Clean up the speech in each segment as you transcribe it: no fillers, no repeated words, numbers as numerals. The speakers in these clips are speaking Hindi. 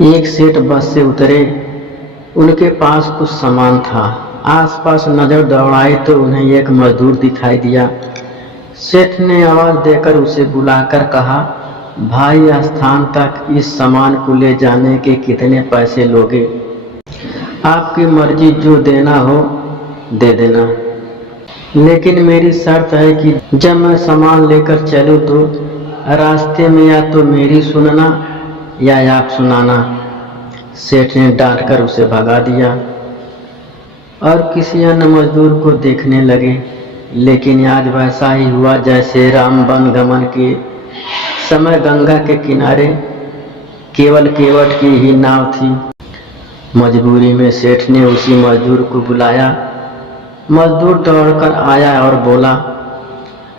एक सेठ बस से उतरे। उनके पास कुछ सामान था। आसपास नजर दौड़ाई तो उन्हें एक मजदूर दिखाई दिया। सेठ ने आवाज देकर उसे बुलाकर कहा, भाई, स्थान तक इस सामान को ले जाने के कितने पैसे लोगे? आपकी मर्जी, जो देना हो दे देना, लेकिन मेरी शर्त है कि जब मैं सामान लेकर चलूं तो रास्ते में या तो मेरी सुनना या आप सुनाना। सेठ ने डांटकर उसे भगा दिया और किसी अन्य मजदूर को देखने लगे। लेकिन आज वैसा ही हुआ जैसे राम वन गमन के समय गंगा के किनारे केवल केवट की ही नाव थी। मजबूरी में सेठ ने उसी मजदूर को बुलाया। मजदूर दौड़कर आया और बोला,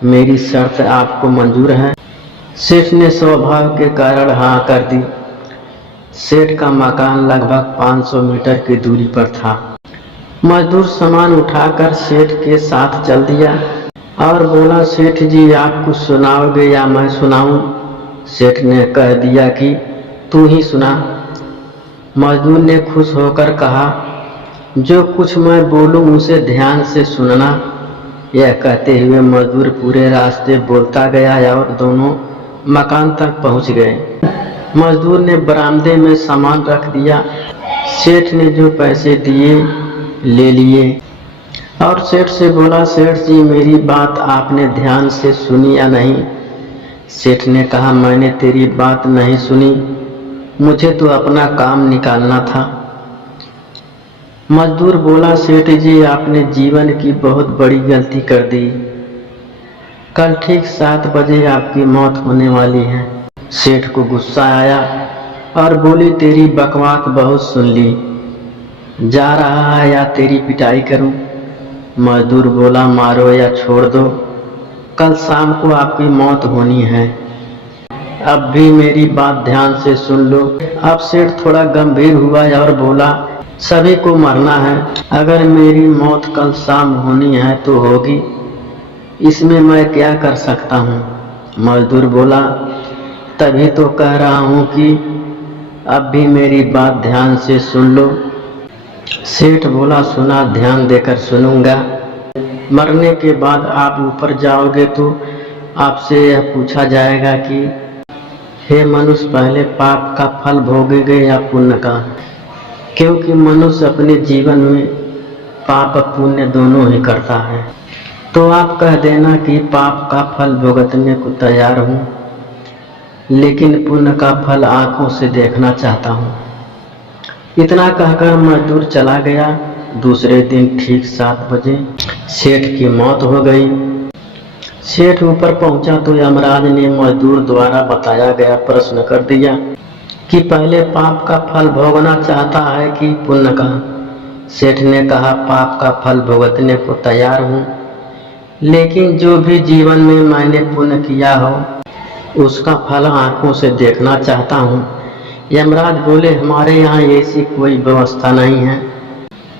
मेरी शर्त आपको मंजूर है? सेठ ने स्वभाव के कारण हाँ कर दी। सेठ का मकान लगभग 500 मीटर की दूरी पर था। मजदूर सामान उठाकर सेठ के साथ चल दिया और बोला, सेठ जी, आप कुछ सुनाओगे या मैं सुनाऊं? सेठ ने कह दिया कि तू ही सुना। मजदूर ने खुश होकर कहा, जो कुछ मैं बोलूं उसे ध्यान से सुनना। यह कहते हुए मजदूर पूरे रास्ते बोलता गया और दोनों मकान तक पहुंच गए। मजदूर ने बरामदे में सामान रख दिया। सेठ ने जो पैसे दिए ले लिए और सेठ से बोला, सेठ जी, मेरी बात आपने ध्यान से सुनी या नहीं? सेठ ने कहा, मैंने तेरी बात नहीं सुनी, मुझे तो अपना काम निकालना था। मजदूर बोला, सेठ जी, आपने जीवन की बहुत बड़ी गलती कर दी। कल ठीक 7 बजे आपकी मौत होने वाली है। सेठ को गुस्सा आया और बोली, तेरी बकवास बहुत सुन ली, जा रहा है या तेरी पिटाई करूं? मजदूर बोला, मारो या छोड़ दो, कल शाम को आपकी मौत होनी है। अब भी मेरी बात ध्यान से सुन लो। अब सेठ थोड़ा गंभीर हुआ और बोला, सभी को मरना है। अगर मेरी मौत कल शाम होनी है तो होगी, इसमें मैं क्या कर सकता हूँ? मजदूर बोला, तभी तो कह रहा हूँ कि अब भी मेरी बात ध्यान से सुन लो। सेठ बोला, सुना, ध्यान देकर सुनूंगा। मरने के बाद आप ऊपर जाओगे तो आपसे यह पूछा जाएगा कि हे मनुष्य, पहले पाप का फल भोगेगे या पुण्य का? क्योंकि मनुष्य अपने जीवन में पाप पुण्य दोनों ही करता है। तो आप कह देना कि पाप का फल भुगतने को तैयार हूँ, लेकिन पुण्य का फल आंखों से देखना चाहता हूँ। इतना कहकर मजदूर चला गया। दूसरे दिन ठीक 7 बजे सेठ की मौत हो गई। सेठ ऊपर पहुंचा तो यमराज ने मजदूर द्वारा बताया गया प्रश्न कर दिया कि पहले पाप का फल भोगना चाहता है कि पुण्य का? सेठ ने कहा, पाप का फल भुगतने को तैयार हूँ, लेकिन जो भी जीवन में मैंने पुण्य किया हो उसका फल आंखों से देखना चाहता हूँ। यमराज बोले, हमारे यहाँ ऐसी कोई व्यवस्था नहीं है,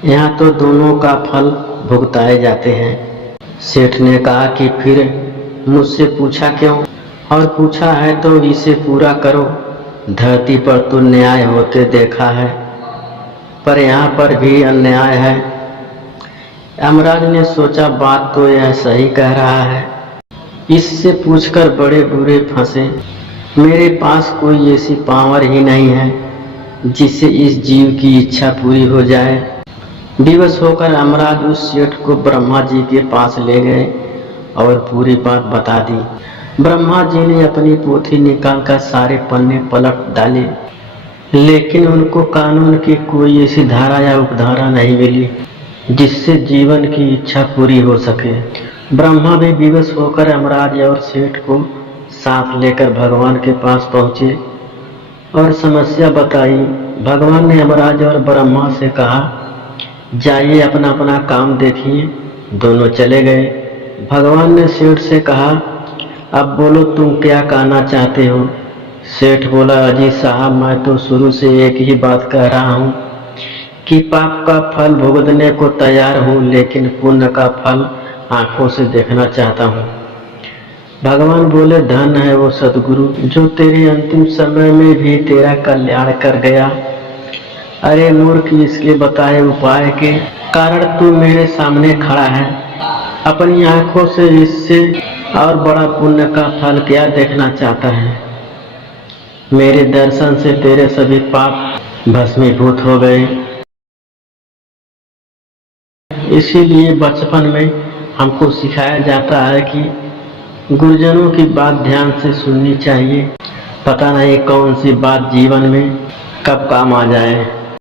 यहाँ तो दोनों का फल भुगताए जाते हैं। सेठ ने कहा कि फिर मुझसे पूछा क्यों? और पूछा है तो इसे पूरा करो। धरती पर तो न्याय होते देखा है, पर यहाँ पर भी अन्याय है। यमराज ने सोचा, बात तो यह सही कह रहा है, इससे पूछकर बड़े बुरे फंसे। मेरे पास कोई ऐसी पावर ही नहीं है जिससे इस जीव की इच्छा पूरी हो जाए। विवश होकर यमराज उस सेठ को ब्रह्मा जी के पास ले गए और पूरी बात बता दी। ब्रह्मा जी ने अपनी पोथी निकालकर सारे पन्ने पलट डाले, लेकिन उनको कानून की कोई ऐसी धारा या उपधारा नहीं मिली जिससे जीवन की इच्छा पूरी हो सके। ब्रह्मा भी विवश होकर यमराज और सेठ को साथ लेकर भगवान के पास पहुंचे और समस्या बताई। भगवान ने यमराज और ब्रह्मा से कहा, जाइए अपना अपना काम देखिए। दोनों चले गए। भगवान ने सेठ से कहा, अब बोलो, तुम क्या कहना चाहते हो? सेठ बोला, अजी साहब, मैं तो शुरू से एक ही बात कह रहा हूँ कि पाप का फल भुगतने को तैयार हूँ, लेकिन पुण्य का फल आंखों से देखना चाहता हूँ। भगवान बोले, धन है वो सदगुरु जो तेरे अंतिम समय में भी तेरा कल्याण कर गया। अरे मूर्ख, इसके बताए उपाय के कारण तू मेरे सामने खड़ा है। अपनी आंखों से इससे और बड़ा पुण्य का फल क्या देखना चाहता है। मेरे दर्शन से तेरे सभी पाप भस्मीभूत हो गए। इसीलिए बचपन में हमको सिखाया जाता है कि गुरुजनों की बात ध्यान से सुननी चाहिए। पता नहीं कौन सी बात जीवन में कब काम आ जाए।